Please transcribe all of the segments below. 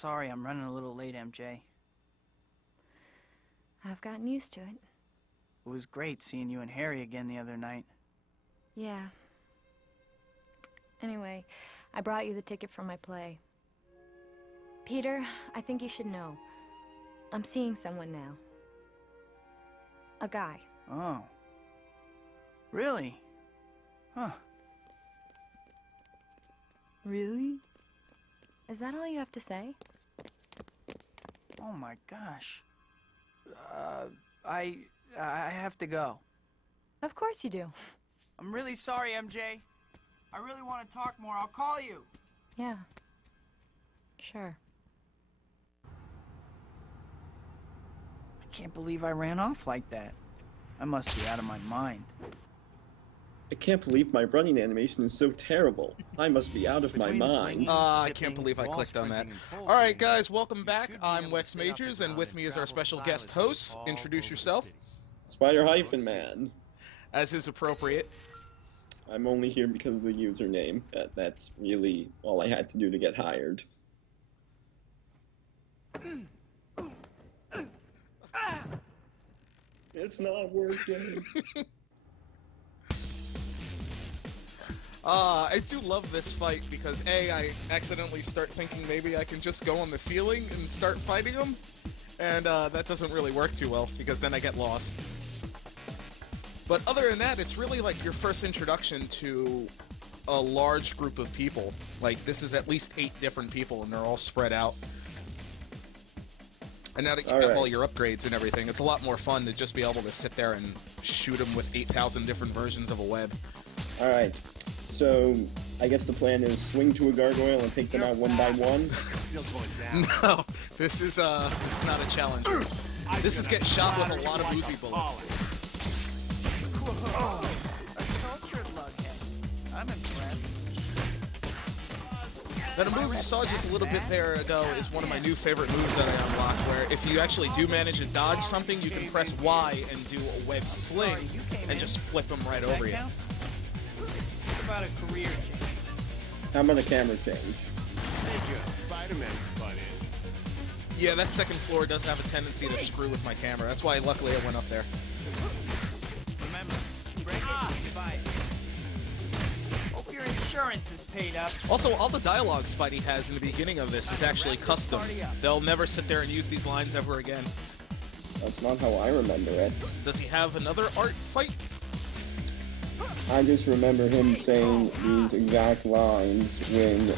sorry I'm running a little late, MJ. I've gotten used to it. It was great seeing you and Harry again the other night. Yeah. Anyway, I brought you the ticket for my play. Peter, I think you should know. I'm seeing someone now. A guy. Oh. Really? Huh. Really? Is that all you have to say? Oh my gosh. I have to go. Of course you do. I'm really sorry, MJ. I really want to talk more. I'll call you. Yeah. Sure. I can't believe I ran off like that. I must be out of my mind. I can't believe my running animation is so terrible. I must be out of my mind. I can't believe I clicked on that. Alright guys, welcome back. I'm Wex Majors, and with me is our special guest host. Introduce yourself. SpiderHyphenMan. As is appropriate. I'm only here because of the username. That's really all I had to do to get hired. It's not working. I do love this fight because A, I accidentally start thinking maybe I can just go on the ceiling and start fighting them, and that doesn't really work too well because then I get lost. But other than that, it's really like your first introduction to a large group of people. Like, this is at least 8 different people and they're all spread out. And now that you have all your upgrades and everything, it's a lot more fun to just be able to sit there and shoot them with 8,000 different versions of a web. Alright, so I guess the plan is swing to a gargoyle and take them out one by one? No, this is not a challenge. This is get shot with a lot of Uzi bullets. Whoa, a cultured lughead. I'm impressed. Then a move you saw just a little bit there ago is one of my new favorite moves that I unlocked, where if you actually do manage to dodge something, you can press Y and do a web sling and just flip them right over you. What about a career change? How about a camera change? Hey Joe, Spider-Man butt in. Yeah, that second floor does have a tendency to screw with my camera. That's why luckily I went up there. Remember, break it, bye. Hope your insurance is paid up. Also, all the dialogue Spidey has in the beginning of this is actually custom. They'll never sit there and use these lines ever again. That's not how I remember it. Does he have another art fight? I just remember him saying these exact lines when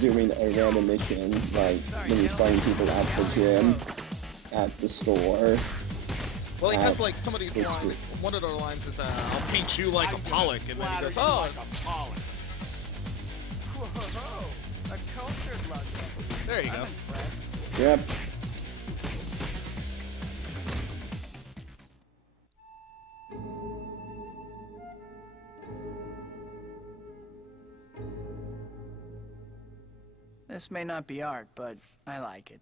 doing a random mission, like when he's fighting people at the gym, at the store. Well, he has like some of these lines. One of the lines is, "I'll paint you like a Pollock," and then he goes, "Oh." Whoa, a cultured lughead. There you go. Yep. This may not be art, but I like it.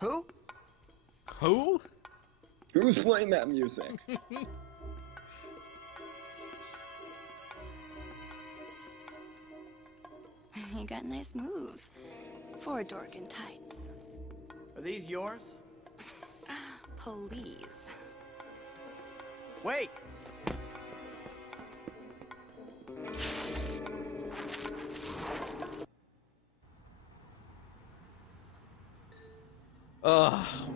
Who? Who? Who's playing that music? You got nice moves for a dork in tights. Are these yours? Please. Wait!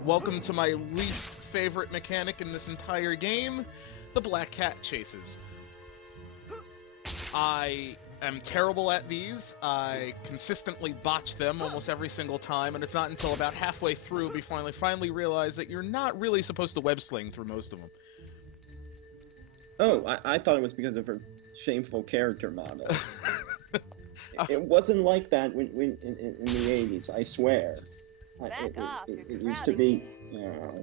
Welcome to my least favorite mechanic in this entire game, the black cat chases. I am terrible at these. I consistently botch them almost every single time, and it's not until about halfway through we finally realize that you're not really supposed to web sling through most of them. Oh, I thought it was because of her shameful character model. It wasn't like that when in the 80s, I swear. Back off, it used to be, you know...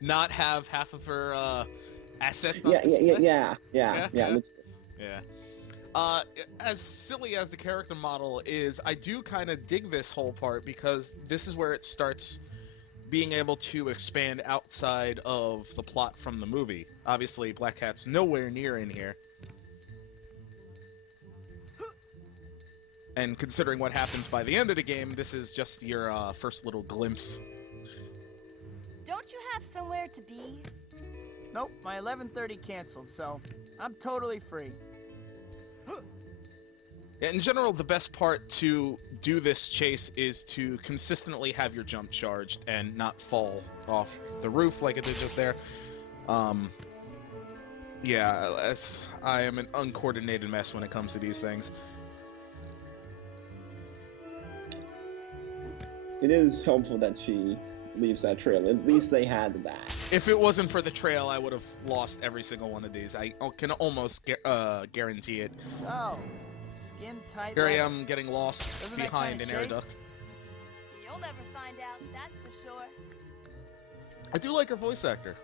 Not have half of her assets on Yeah. As silly as the character model is, I do kind of dig this whole part because this is where it starts being able to expand outside of the plot from the movie. Obviously, Black Cat's nowhere near in here. And considering what happens by the end of the game, this is just your first little glimpse. Don't you have somewhere to be? Nope, my 11:30 canceled, so I'm totally free. In general, the best part to do this chase is to consistently have your jump charged and not fall off the roof like it did just there. Yeah, I am an uncoordinated mess when it comes to these things. It is helpful that she leaves that trail. At least they had that. If it wasn't for the trail, I would have lost every single one of these. I can almost guarantee it. So, skin tight. Here I leather. am getting lost Doesn't that behind an kinda air chase? duct. You'll never find out, that's for sure. I do like her voice actor.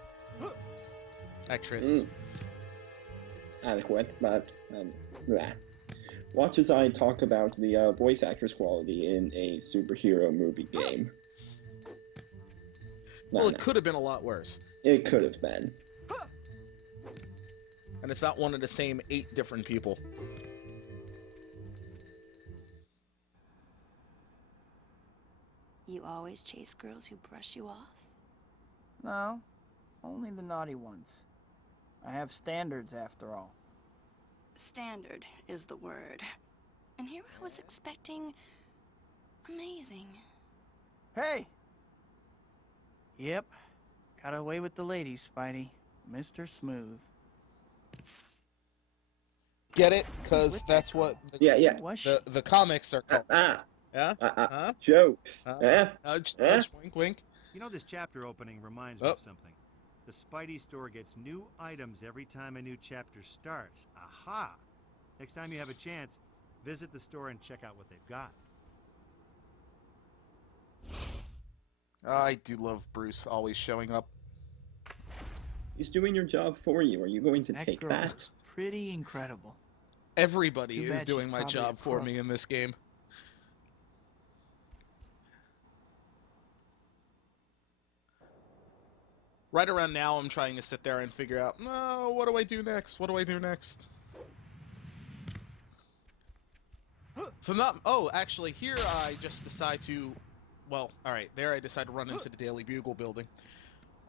Actress. Adequate, but yeah. Watch as I talk about the voice actress quality in a superhero movie game. Well, it could have been a lot worse. It could have been. And it's not one of the same 8 different people. You always chase girls who brush you off? No, only the naughty ones. I have standards after all. Standard is the word. And here I was expecting amazing. Hey! Yep, got away with the ladies, Spidey. Mr. Smooth. Get it? Because that's what Yeah. Was she? the comics are called. Yeah? Jokes. Nudge, wink, wink. You know, this chapter opening reminds me Oh. of something. The Spidey store gets new items every time a new chapter starts. Aha! Next time you have a chance, visit the store and check out what they've got. I do love Bruce always showing up. He's doing your job for you. Are you going to That take girl that? looks pretty incredible. Everybody Too bad is doing she's my probably job a for crook. me in this game. Right around now, I'm trying to sit there and figure out, no, what do I do next? What do I do next? So not, oh, actually, here I just decide to, well, alright, there I decide to run into the Daily Bugle building.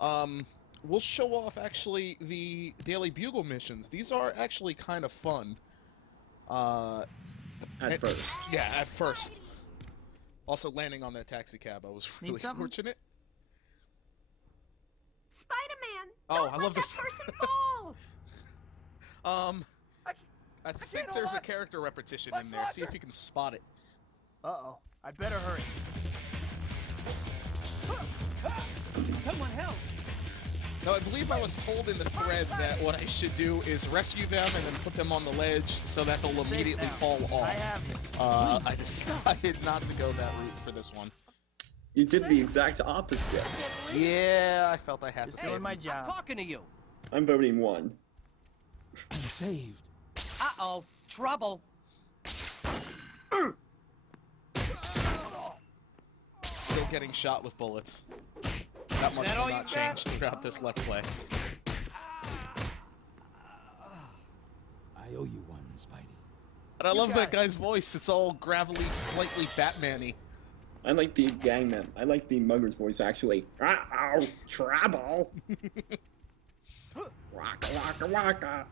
We'll show off, actually, the Daily Bugle missions. These are actually kind of fun. At first. Yeah, at first. Also, landing on that taxi cab, I was really something? fortunate. Spider-Man! Oh, I love this. person fall! I think can't there's hold a on. character repetition Let's in there. See lock if you can spot it. Uh-oh, I better hurry. Someone help! Now, I believe I was told in the thread that what I should do is rescue them and then put them on the ledge so that they'll Safe immediately now. fall I off. have it. I decided not to go that route for this one. You did the exact opposite. Yeah, I felt I had Just to save doing my them. job. Talking to you. I'm voting 1. I'm saved. Uh-oh, trouble. Still getting shot with bullets. That much that will all not you got? change throughout this Let's Play. I owe you one, Spidey. But I love got that it. guy's voice. It's all gravelly, slightly Batman-y. I like the gangman. I like the mugger's voice, actually. Uh-oh, trouble. Waka, waka, waka.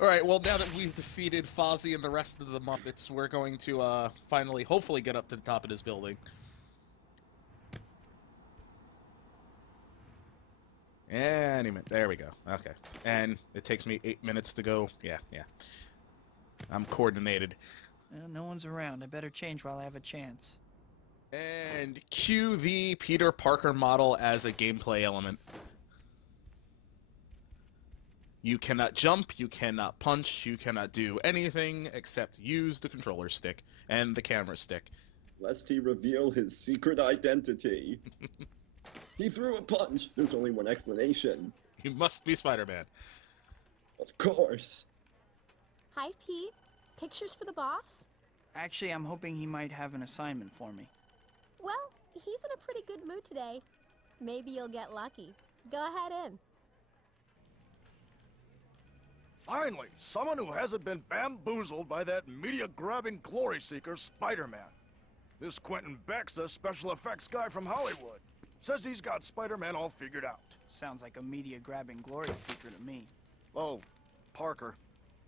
Alright, well, now that we've defeated Fozzie and the rest of the Muppets, we're going to, finally, hopefully get up to the top of this building. Any minute. There we go. Okay. And it takes me 8 minutes to go. Yeah. I'm coordinated. Well, no one's around. I better change while I have a chance. And cue the Peter Parker model as a gameplay element. You cannot jump, you cannot punch, you cannot do anything except use the controller stick and the camera stick. Lest he reveal his secret identity. He threw a punch. There's only one explanation. You must be Spider-Man. Of course. Hi, Pete. Pictures for the boss? Actually, I'm hoping he might have an assignment for me. Well, he's in a pretty good mood today. Maybe you'll get lucky. Go ahead in. Finally, someone who hasn't been bamboozled by that media-grabbing glory seeker, Spider-Man. This Quentin Beck's a special effects guy from Hollywood. Says he's got Spider-Man all figured out. Sounds like a media-grabbing glory seeker to me. Oh, Parker.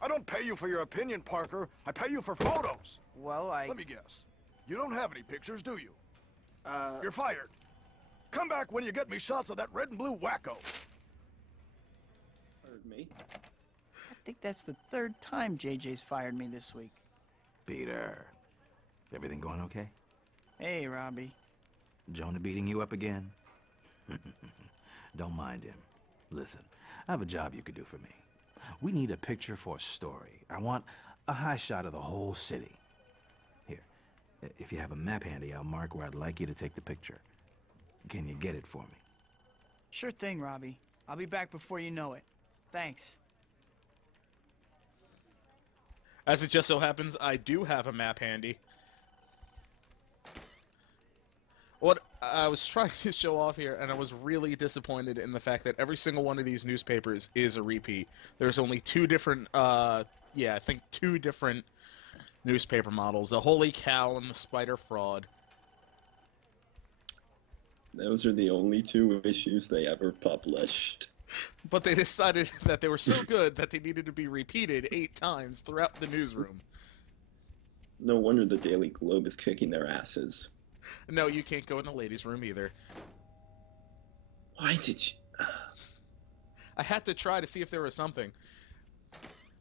I don't pay you for your opinion, Parker. I pay you for photos. Well, Let me guess. You don't have any pictures, do you? You're fired. Come back when you get me shots of that red and blue wacko. Heard me. I think that's the third time JJ's fired me this week. Peter, everything going okay? Hey, Robbie. Jonah beating you up again? Don't mind him. Listen, I have a job you could do for me. We need a picture for a story. I want a high shot of the whole city. Here, if you have a map handy, I'll mark where I'd like you to take the picture. Can you get it for me? Sure thing, Robbie. I'll be back before you know it. Thanks. As it just so happens, I do have a map handy. What I was trying to show off here, and I was really disappointed in the fact that every single one of these newspapers is a repeat. There's only two different, I think 2 different newspaper models, the Holy Cow and the Spider Fraud. Those are the only 2 issues they ever published. But they decided that they were so good that they needed to be repeated 8 times throughout the newsroom. No wonder the Daily Globe is kicking their asses. No, you can't go in the ladies' room either. Why did you... I had to try to see if there was something.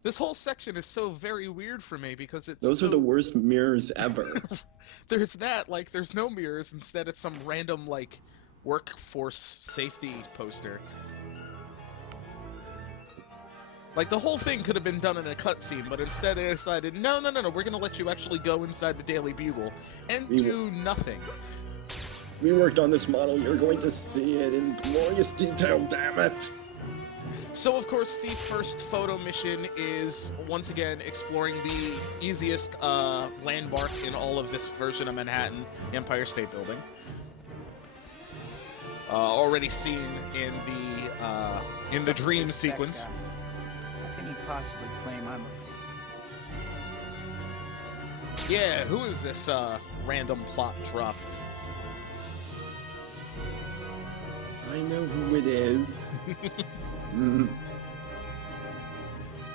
This whole section is so very weird for me because it's Those are the worst mirrors ever. There's that, like, there's no mirrors. Instead, it's some random, like, workforce safety poster. Like, the whole thing could have been done in a cutscene, but instead they decided, no, we're gonna let you actually go inside the Daily Bugle and do nothing. We worked on this model, you're going to see it in glorious detail, damn it! So, of course, the first photo mission is, once again, exploring the easiest landmark in all of this version of Manhattan, the Empire State Building. Already seen in the dream sequence. How can he possibly claim I'm a freak? Yeah, who is this random plot drop? I know who it is.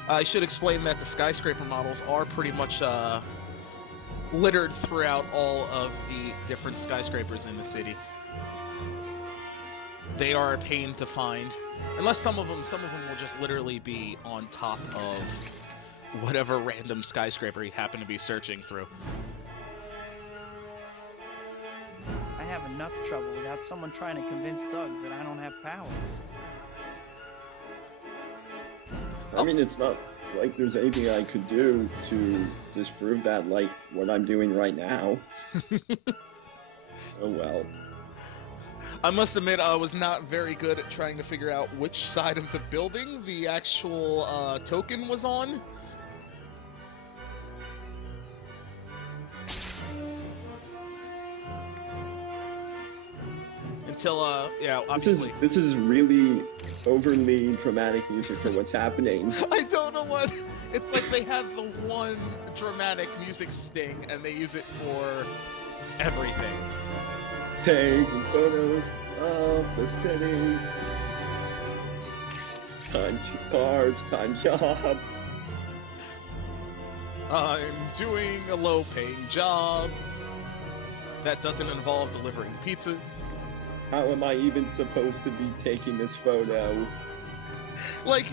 I should explain that the skyscraper models are pretty much littered throughout all of the different skyscrapers in the city. They are a pain to find, unless some of them will just literally be on top of whatever random skyscraper you happen to be searching through. I have enough trouble without someone trying to convince thugs that I don't have powers. I mean, it's not like there's anything I could do to disprove that, like what I'm doing right now. Oh well. I must admit, I was not very good at trying to figure out which side of the building the actual token was on. Until, yeah, obviously. This is really overly dramatic music for what's happening. I don't know what... It's like they have the one dramatic music sting, and they use it for everything. Taking photos of the city. Time cars, time job. I'm doing a low-paying job that doesn't involve delivering pizzas. How am I even supposed to be taking this photo? Like,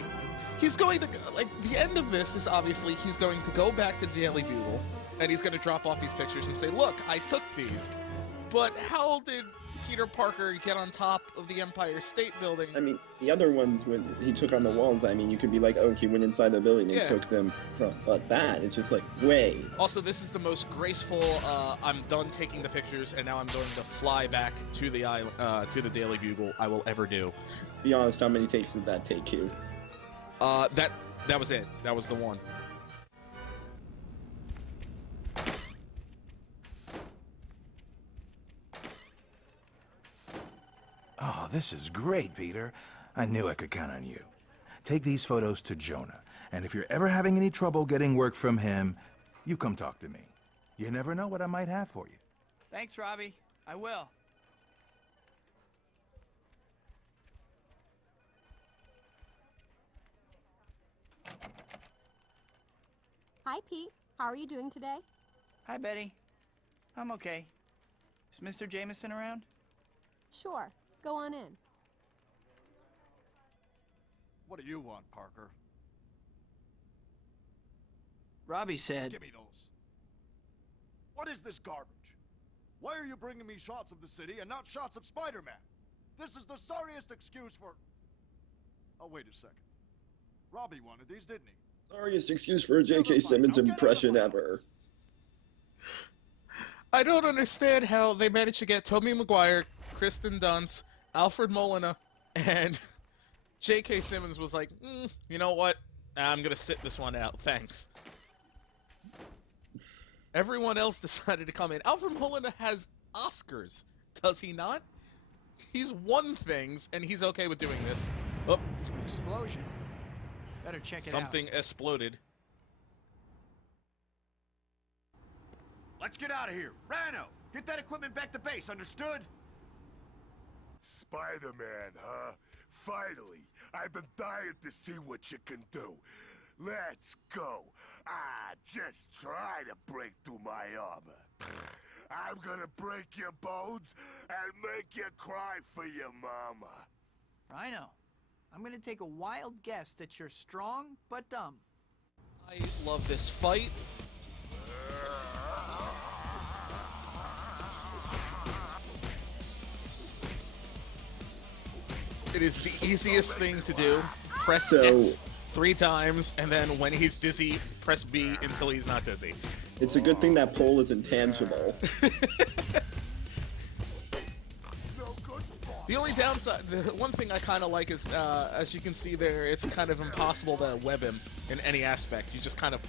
he's going to... Like, the end of this is obviously he's going to go back to the Daily Bugle, and he's going to drop off these pictures and say, look, I took these. But how did Peter Parker get on top of the Empire State Building? I mean, the other ones, when he took on the walls, I mean, you could be like, oh, he went inside the building and took them from... But that, it's just like, wait. Also, this is the most graceful, I'm done taking the pictures, and now I'm going to fly back to the island, to the Daily Bugle I will ever do. Be honest, how many takes did that take you? That was it. That was the one. Oh, this is great, Peter. I knew I could count on you. Take these photos to Jonah, And if you're ever having any trouble getting work from him, you come talk to me. You never know what I might have for you. Thanks, Robbie. I will. Hi, Pete. How are you doing today? Hi, Betty. I'm okay. Is Mr. Jameson around? Sure. Go on in. What do you want, Parker? Robbie said... Give me those. What is this garbage? Why are you bringing me shots of the city and not shots of Spider-Man? This is the sorriest excuse for... Oh, wait a second. Robbie wanted these, didn't he? Sorriest excuse for a J.K. Simmons impression ever. I don't understand how they managed to get Tobey Maguire, Kristen Dunst, Alfred Molina, and J.K. Simmons was like, you know what? I'm gonna sit this one out, thanks. Everyone else decided to come in. Alfred Molina has Oscars, does he not? He's won things, and he's okay with doing this. Oh. Explosion. Better check it out. Something exploded. Let's get out of here. Rhino, get that equipment back to base, understood? Spider-Man, huh? Finally, I've been dying to see what you can do. Let's go. Just try to break through my armor. I'm gonna break your bones and make you cry for your mama. Rhino, I'm gonna take a wild guess that you're strong but dumb. I love this fight. It is the easiest thing to do. Press X 3 times, and then when he's dizzy, press B until he's not dizzy. It's a good thing that pole is intangible. The only downside, the one thing I kind of like is, as you can see there, it's kind of impossible to web him in any aspect. You just kind of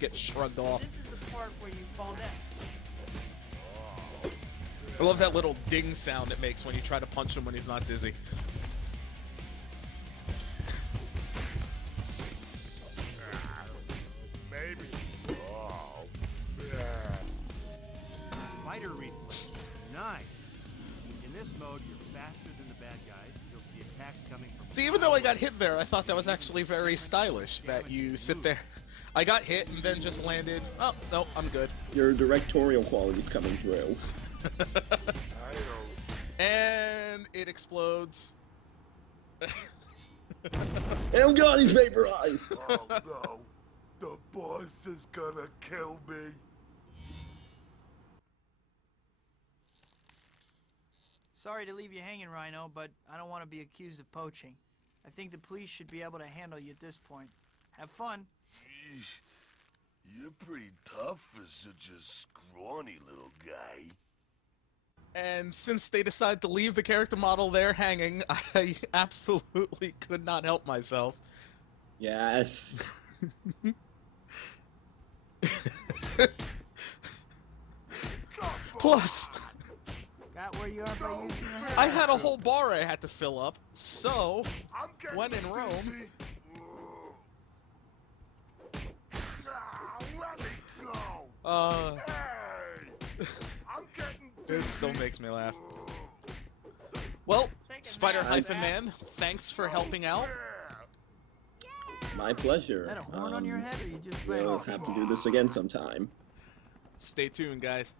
get shrugged off. This is the part where you fall down. I love that little ding sound it makes when you try to punch him when he's not dizzy. Spider reflex. Nice. In this mode, you're faster than the bad guys. You'll see attacks coming from... See, even though I got hit there, I thought that was actually very stylish, that you sit there. I got hit and then just landed. Oh, no, I'm good. Your directorial quality's coming through. And it explodes. Oh god, he's vaporized! Oh no, the boss is gonna kill me. Sorry to leave you hanging, Rhino, but I don't want to be accused of poaching. I think the police should be able to handle you at this point. Have fun. Eesh, you're pretty tough for such a scrawny little guy. And since they decided to leave the character model there hanging, I absolutely could not help myself. Yes. Plus, Got where you are by using the head. I had a whole bar I had to fill up, so when in Rome... Let me go. Hey, I'm getting It still makes me laugh. Well, SpiderHyphenMan, thanks for helping out. My pleasure. Is that a horn on your head, or you just We'll have to do this again sometime. Stay tuned, guys.